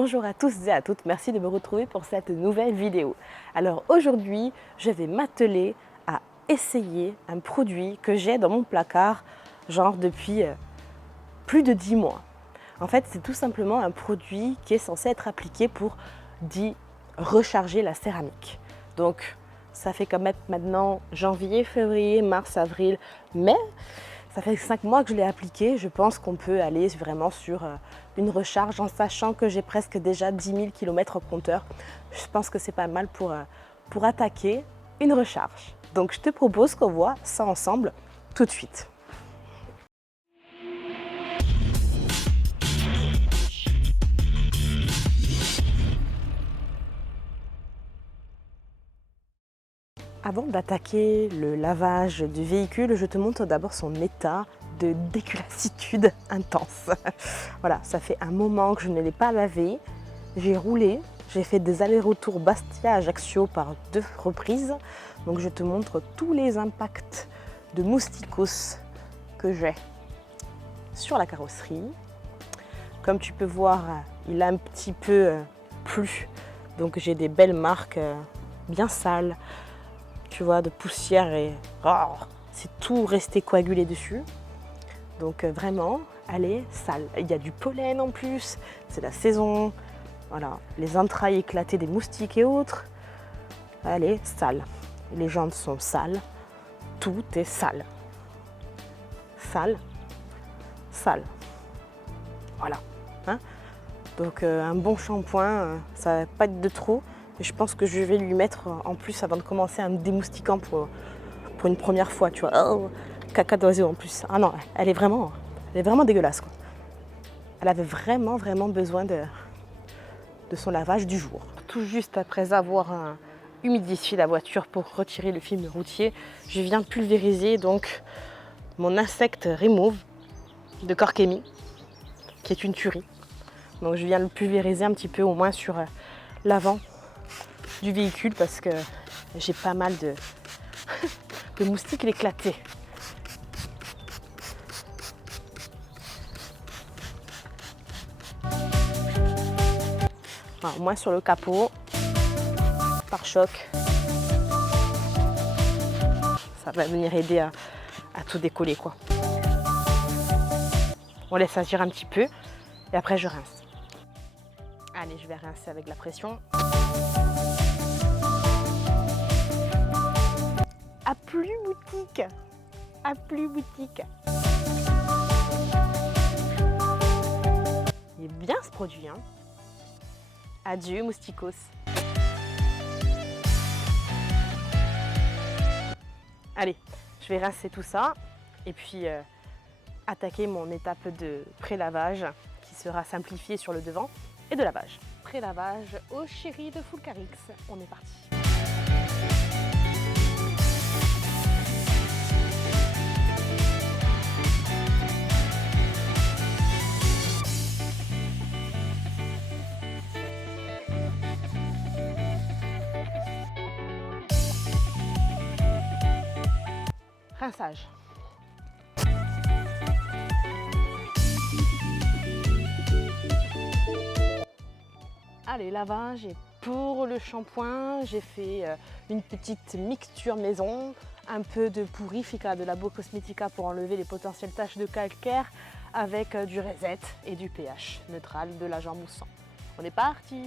Bonjour à tous et à toutes, merci de me retrouver pour cette nouvelle vidéo. Alors aujourd'hui, je vais m'atteler à essayer un produit que j'ai dans mon placard, genre depuis plus de 10 mois. En fait, c'est tout simplement un produit qui est censé être appliqué pour recharger la céramique. Donc, ça fait quand même maintenant janvier, février, mars, avril, mai. Ça fait 5 mois que je l'ai appliqué. Je pense qu'on peut aller vraiment sur une recharge en sachant que j'ai presque déjà 10 000 km au compteur. Je pense que c'est pas mal pour attaquer une recharge. Donc, je te propose qu'on voit ça ensemble tout de suite. Avant d'attaquer le lavage du véhicule, je te montre d'abord son état de déculassitude intense. Voilà, ça fait un moment que je ne l'ai pas lavé. J'ai roulé, j'ai fait des allers-retours Bastia-Ajaccio par 2 reprises. Donc je te montre tous les impacts de mousticos que j'ai sur la carrosserie. Comme tu peux voir, il a un petit peu plu. Donc j'ai des belles marques bien sales. Tu vois, de poussière et c'est tout resté coagulé dessus. Donc vraiment, elle est sale. Il y a du pollen en plus, c'est la saison. Voilà, les entrailles éclatées des moustiques et autres. Elle est sale. Les jantes sont sales. Tout est sale. Sale, sale. Voilà. Hein, donc un bon shampoing, ça va pas être de trop. Je pense que je vais lui mettre en plus avant de commencer un démoustiquant pour une première fois, tu vois. Oh, caca d'oiseau en plus. Ah non, elle est vraiment dégueulasse, quoi. Elle avait vraiment besoin de son lavage du jour. Tout juste après avoir humidifié la voiture pour retirer le film routier, je viens pulvériser donc mon insect remove de Corkemi, qui est une tuerie. Donc je viens le pulvériser un petit peu au moins sur l'avant du véhicule parce que j'ai pas mal de moustiques éclatés. Alors, au moins sur le capot, pare-choc, ça va venir aider à tout décoller, quoi. On laisse agir un petit peu et après je rince. Allez, je vais rincer avec la pression. À plus boutique, à plus boutique. Il est bien ce produit, hein. Adieu mousticos. Allez, je vais rincer tout ça et puis attaquer mon étape de pré-lavage qui sera simplifiée sur le devant et de lavage. Pré-lavage au chéri de Fulcarix. On est parti. Rinçage. Allez, lavage. Et pour le shampoing, j'ai fait une petite mixture maison, un peu de Purifica de Labo Cosmetica pour enlever les potentielles taches de calcaire avec du Reset et du pH neutral de l'agent moussant. On est parti!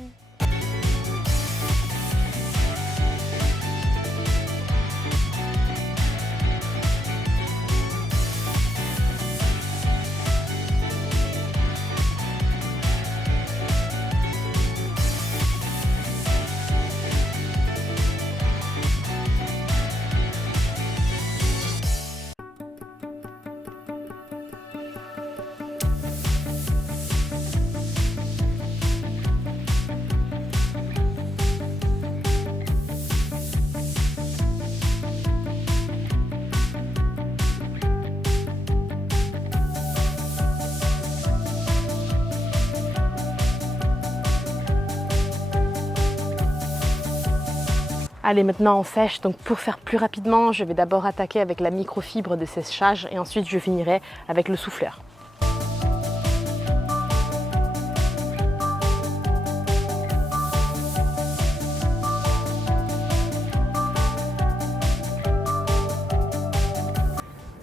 Allez, maintenant on sèche, donc pour faire plus rapidement, je vais d'abord attaquer avec la microfibre de séchage et ensuite je finirai avec le souffleur.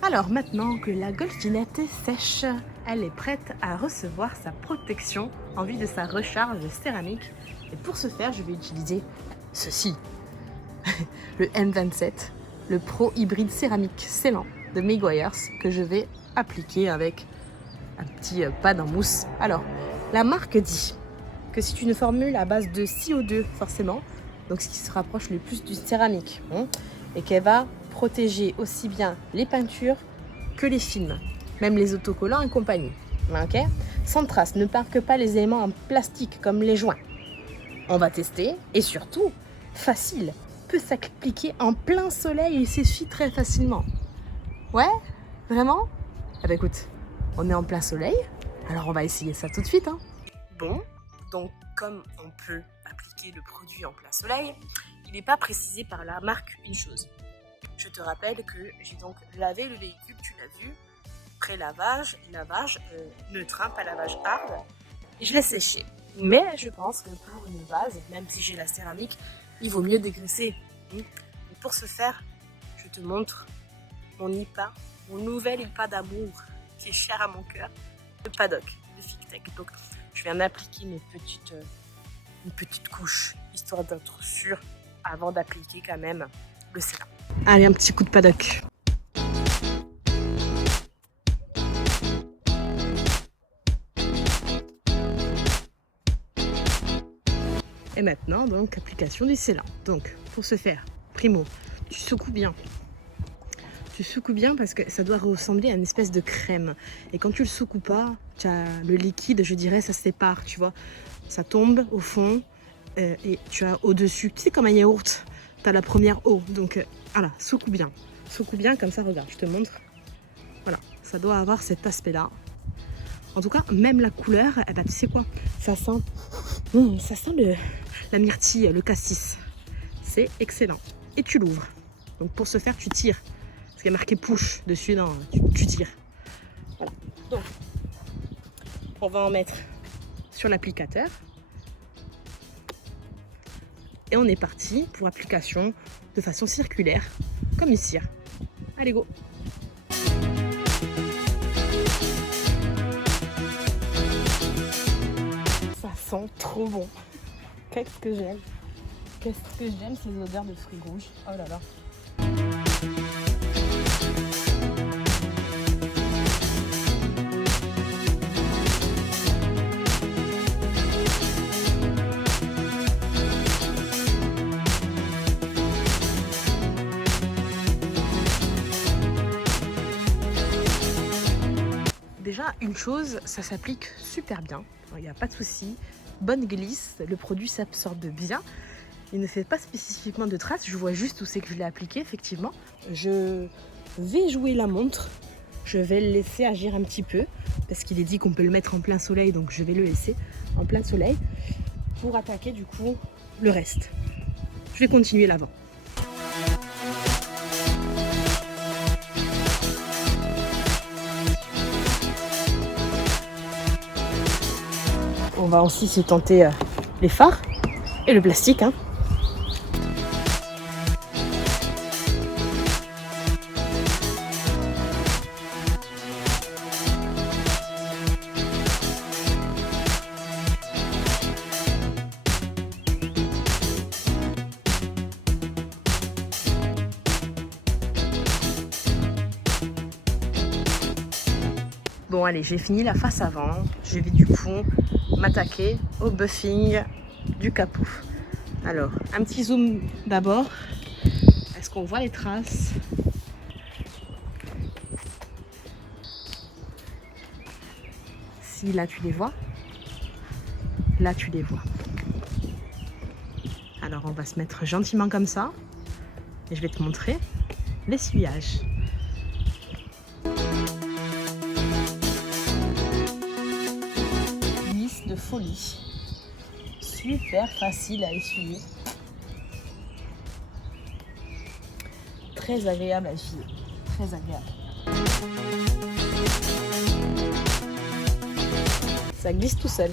Alors maintenant que la golfinette est sèche, elle est prête à recevoir sa protection en vue de sa recharge céramique. Et pour ce faire, je vais utiliser ceci, le M27, le Pro Hybride Céramique Scellant de Meguiar's que je vais appliquer avec un petit pad en mousse. Alors, la marque dit que c'est une formule à base de CO2 forcément, donc ce qui se rapproche le plus du céramique, et qu'elle va protéger aussi bien les peintures que les films, même les autocollants et compagnie. Okay, sans trace, ne marque pas les éléments en plastique comme les joints. On va tester et surtout, facile, peut s'appliquer en plein soleil et s'essuie très facilement. Ouais, vraiment? Eh ben écoute, on est en plein soleil, alors on va essayer ça tout de suite. Bon, donc comme on peut appliquer le produit en plein soleil, il n'est pas précisé par la marque une chose. Je te rappelle que j'ai donc lavé le véhicule, tu l'as vu, pré-lavage, lavage neutre, pas lavage hard, et je l'ai séché. Mais je pense que pour une base, même si j'ai la céramique, il vaut mieux dégraisser. Et pour ce faire, je te montre mon IPA, mon nouvel IPA d'amour qui est cher à mon cœur, le paddock de Fictech. Donc je viens d'appliquer une petite couche, histoire d'être sûr avant d'appliquer quand même le scellant. Allez, un petit coup de paddock. Et maintenant, donc, application du scellant. Donc, pour ce faire, primo, tu secoues bien. Tu secoues bien parce que ça doit ressembler à une espèce de crème. Et quand tu le secoues pas, tu as le liquide, je dirais, ça se sépare, tu vois. Ça tombe au fond et tu as au-dessus, tu sais, comme un yaourt, tu as la première eau. Donc, voilà, secoue bien. Secoue bien, comme ça, regarde, je te montre. Voilà, ça doit avoir cet aspect-là. En tout cas, même la couleur, eh ben, tu sais quoi, ça sent la myrtille, le cassis. C'est excellent. Et tu l'ouvres. Donc pour ce faire, tu tires. Parce qu'il y a marqué push dessus, non, tu tires. Voilà. Donc, on va en mettre sur l'applicateur. Et on est parti pour application de façon circulaire, comme une cire. Allez, go! Ça sent trop bon. Qu'est-ce que j'aime. Qu'est-ce que j'aime ces odeurs de fruits rouges. Oh là là. Déjà, une chose, ça s'applique super bien. Il n'y a pas de souci. Bonne glisse, le produit s'absorbe bien. Il ne fait pas spécifiquement de traces. Je vois juste où c'est que je l'ai appliqué, effectivement. Je vais jouer la montre. Je vais le laisser agir un petit peu. Parce qu'il est dit qu'on peut le mettre en plein soleil. Donc je vais le laisser en plein soleil. Pour attaquer du coup le reste. Je vais continuer l'avant. On va aussi se tenter les phares et le plastique. Bon allez, j'ai fini la face avant. Je vais du coup m'attaquer au buffing du capot. Alors, un petit zoom d'abord. Est-ce qu'on voit les traces? Si là tu les vois, là tu les vois. Alors on va se mettre gentiment comme ça et je vais te montrer l'essuyage. Lisse de folie. Super facile à essuyer. Très agréable à essuyer. Très agréable. Ça glisse tout seul.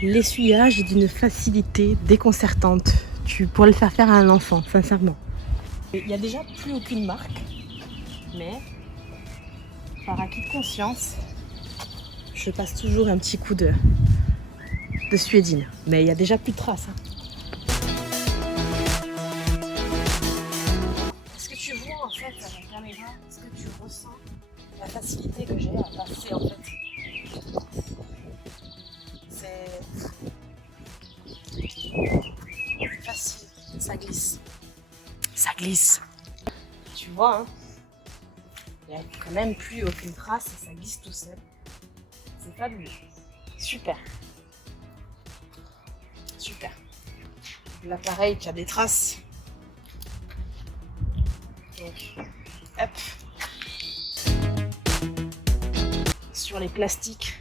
L'essuyage est d'une facilité déconcertante. Tu pourrais le faire à un enfant, sincèrement. Il n'y a déjà plus aucune marque, mais par acquis de conscience, je passe toujours un petit coup de suédine. Mais il n'y a déjà plus de traces. Est-ce que tu vois en fait à la caméra, est-ce que tu ressens la facilité que j'ai à passer en fait? C'est facile, ça glisse. Ça glisse. Tu vois, hein, il n'y a quand même plus aucune trace et ça glisse tout seul. C'est fabuleux. Super. Super. L'appareil qui a des traces. Donc, hop. Sur les plastiques.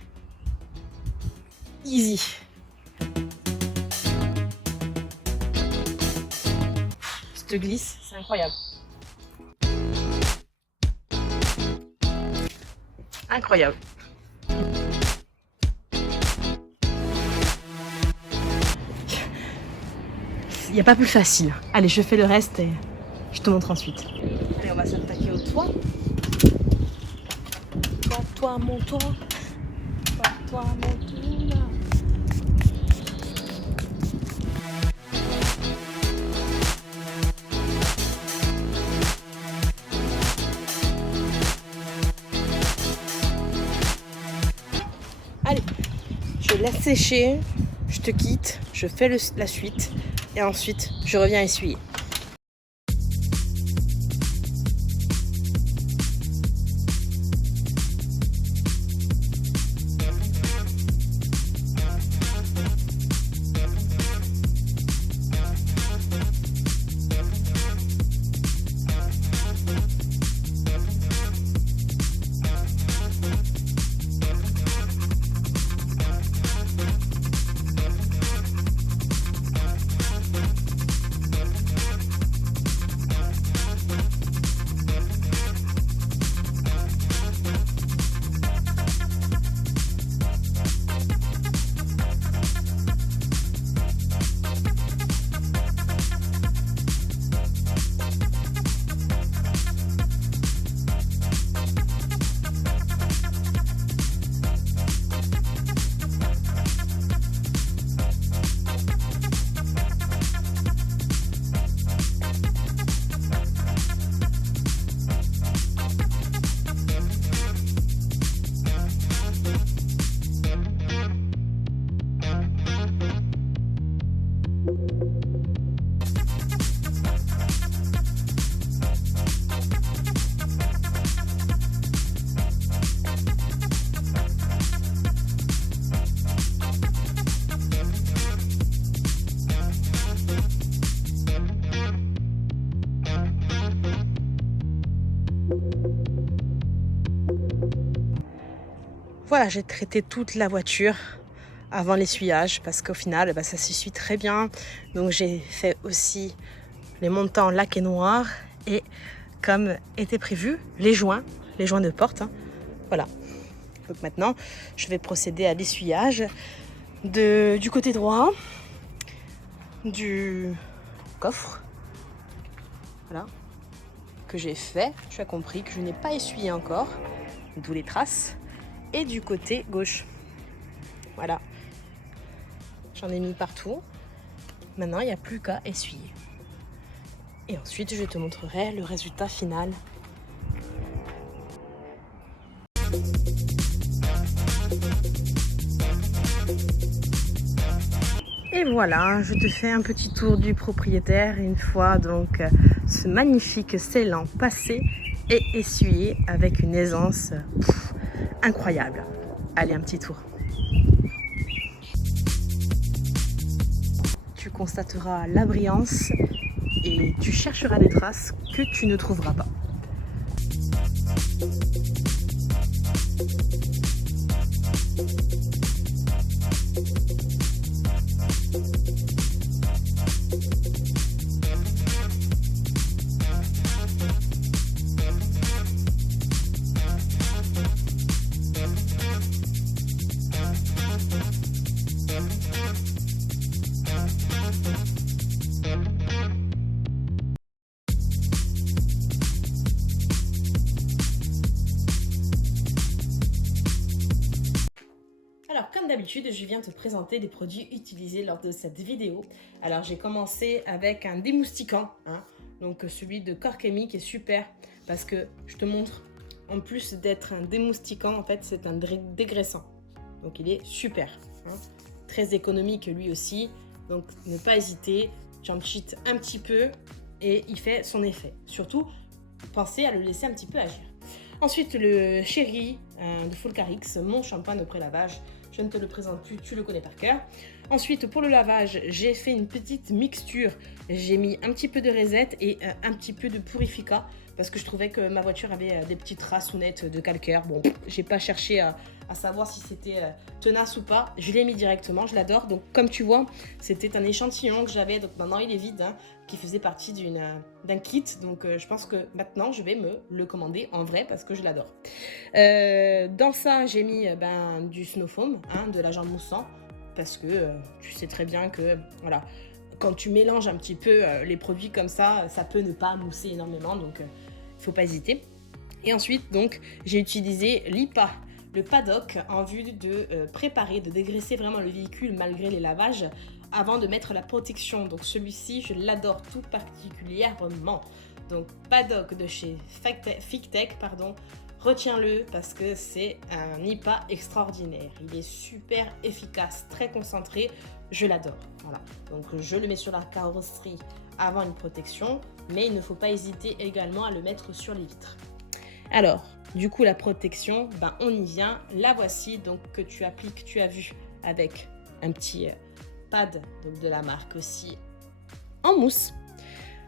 Easy. Cette glisse, c'est incroyable. Incroyable. Il n'y a pas plus facile. Allez, je fais le reste et je te montre ensuite. Allez, on va s'attaquer au toit. Toi, mon toit. Toi, mon toit. Allez, je laisse sécher, je te quitte, je fais la suite et ensuite je reviens essuyer. Voilà, j'ai traité toute la voiture avant l'essuyage parce qu'au final, ça s'essuie très bien. Donc j'ai fait aussi les montants laque et noir et comme était prévu, les joints de porte. Hein. Voilà. Donc maintenant, je vais procéder à l'essuyage du côté droit du coffre. Voilà. Que j'ai fait. Tu as compris que je n'ai pas essuyé encore, d'où les traces. Et du côté gauche. Voilà. J'en ai mis partout. Maintenant, il n'y a plus qu'à essuyer. Et ensuite, je te montrerai le résultat final. Et voilà, je te fais un petit tour du propriétaire une fois donc ce magnifique scellant passé et essuyé avec une aisance incroyable. Allez, un petit tour. Tu constateras la brillance et tu chercheras des traces que tu ne trouveras pas. d'habitude, je viens te présenter des produits utilisés lors de cette vidéo. Alors j'ai commencé avec un démoustiquant, donc celui de Corkemi qui est super parce que je te montre, en plus d'être un démoustiquant, en fait c'est un dégraissant. Donc il est super, très économique lui aussi, donc ne pas hésiter, tu en cheats un petit peu et il fait son effet. Surtout, pensez à le laisser un petit peu agir. Ensuite, le Chéri de Fulcarix, mon shampoing de pré-lavage. Je ne te le présente plus, tu le connais par cœur. Ensuite, pour le lavage, j'ai fait une petite mixture. J'ai mis un petit peu de Reset et un petit peu de Purifica parce que je trouvais que ma voiture avait des petites traçonnettes de calcaire. Bon, j'ai pas cherché à savoir si c'était tenace ou pas. Je l'ai mis directement, je l'adore. Donc, comme tu vois, c'était un échantillon que j'avais. Donc, maintenant, il est vide, qui faisait partie d'un kit. Donc, je pense que maintenant, je vais me le commander en vrai parce que je l'adore. Dans ça, j'ai mis du Snow Foam, de l'agent moussant, parce que tu sais très bien que voilà, quand tu mélanges un petit peu les produits comme ça peut ne pas mousser énormément, donc il ne faut pas hésiter. Et ensuite, donc, j'ai utilisé l'IPA, le paddock, en vue de préparer, de dégraisser vraiment le véhicule malgré les lavages avant de mettre la protection. Donc celui-ci, je l'adore tout particulièrement. Donc paddock de chez Fictech, pardon. Retiens-le parce que c'est un IPA extraordinaire. Il est super efficace, très concentré. Je l'adore. Voilà. Donc je le mets sur la carrosserie avant une protection, mais il ne faut pas hésiter également à le mettre sur les vitres. Alors, du coup, la protection, on y vient. La voici, donc que tu appliques, tu as vu, avec un petit pad donc de la marque aussi en mousse.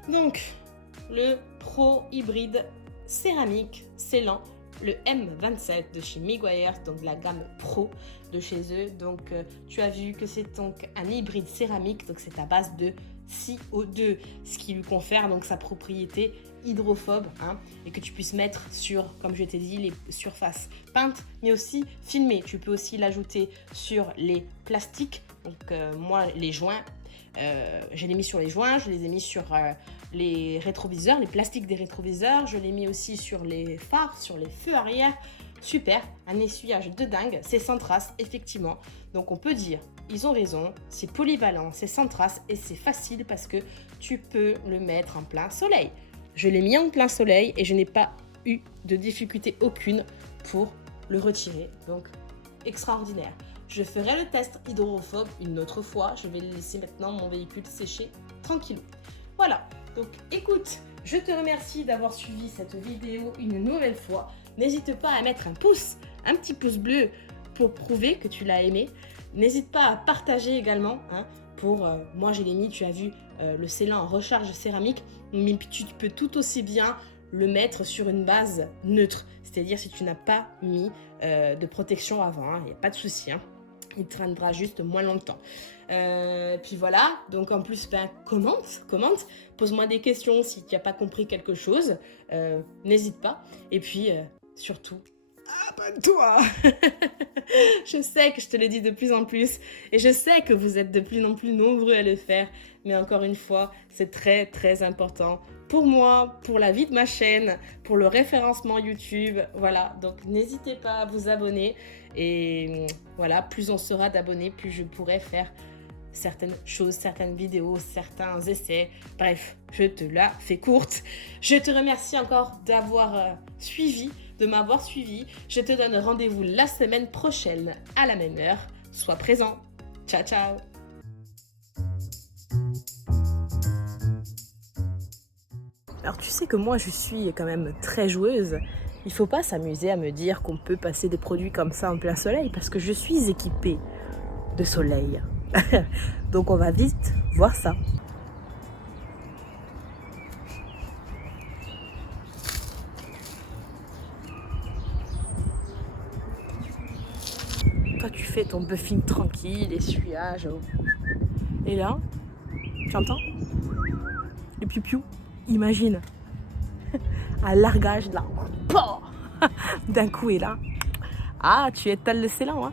Donc, le Pro Hybride céramique scellant, le M27 de chez Meguiar, donc de la gamme Pro de chez eux. Donc tu as vu que c'est donc un hybride céramique, donc c'est à base de CO2, ce qui lui confère donc sa propriété hydrophobe, et que tu puisses mettre sur, comme je t'ai dit, les surfaces peintes, mais aussi filmées. Tu peux aussi l'ajouter sur les plastiques, donc moi les joints, je l'ai mis sur les joints, je les ai mis sur les rétroviseurs, les plastiques des rétroviseurs, je l'ai mis aussi sur les phares, sur les feux arrière. Super, un essuyage de dingue, c'est sans trace, effectivement. Donc on peut dire, ils ont raison, c'est polyvalent, c'est sans trace et c'est facile parce que tu peux le mettre en plein soleil. Je l'ai mis en plein soleil et je n'ai pas eu de difficulté aucune pour le retirer. Donc extraordinaire. Je ferai le test hydrophobe une autre fois. Je vais laisser maintenant mon véhicule sécher tranquillou. Voilà, donc écoute, je te remercie d'avoir suivi cette vidéo une nouvelle fois. N'hésite pas à mettre un petit pouce bleu pour prouver que tu l'as aimé. N'hésite pas à partager également. Moi je l'ai mis, tu as vu, le scellant en recharge céramique. Mais tu peux tout aussi bien le mettre sur une base neutre. C'est-à-dire si tu n'as pas mis de protection avant, il n'y a pas de souci. Il traînera juste moins longtemps. Puis voilà, donc en plus, commente, pose-moi des questions si tu n'as pas compris quelque chose, n'hésite pas. Et puis, surtout, abonne-toi. Je sais que je te le dis de plus en plus et je sais que vous êtes de plus en plus nombreux à le faire, mais encore une fois, c'est très très important pour moi, pour la vie de ma chaîne, pour le référencement YouTube. Voilà, donc n'hésitez pas à vous abonner et voilà, plus on sera d'abonnés, plus je pourrai faire certaines choses, certaines vidéos, certains essais. Bref, je te la fais courte. Je te remercie encore d'avoir de m'avoir suivi. Je te donne rendez-vous la semaine prochaine à la même heure. Sois présent. Ciao, ciao. Alors tu sais que moi je suis quand même très joueuse. Il faut pas s'amuser à me dire qu'on peut passer des produits comme ça en plein soleil parce que je suis équipée de soleil. Donc on va vite voir ça. Toi tu fais ton buffing tranquille, essuyage. Et là, tu entends le piou-piou. Imagine, un largage là, d'un coup et là, tu étales le scellant,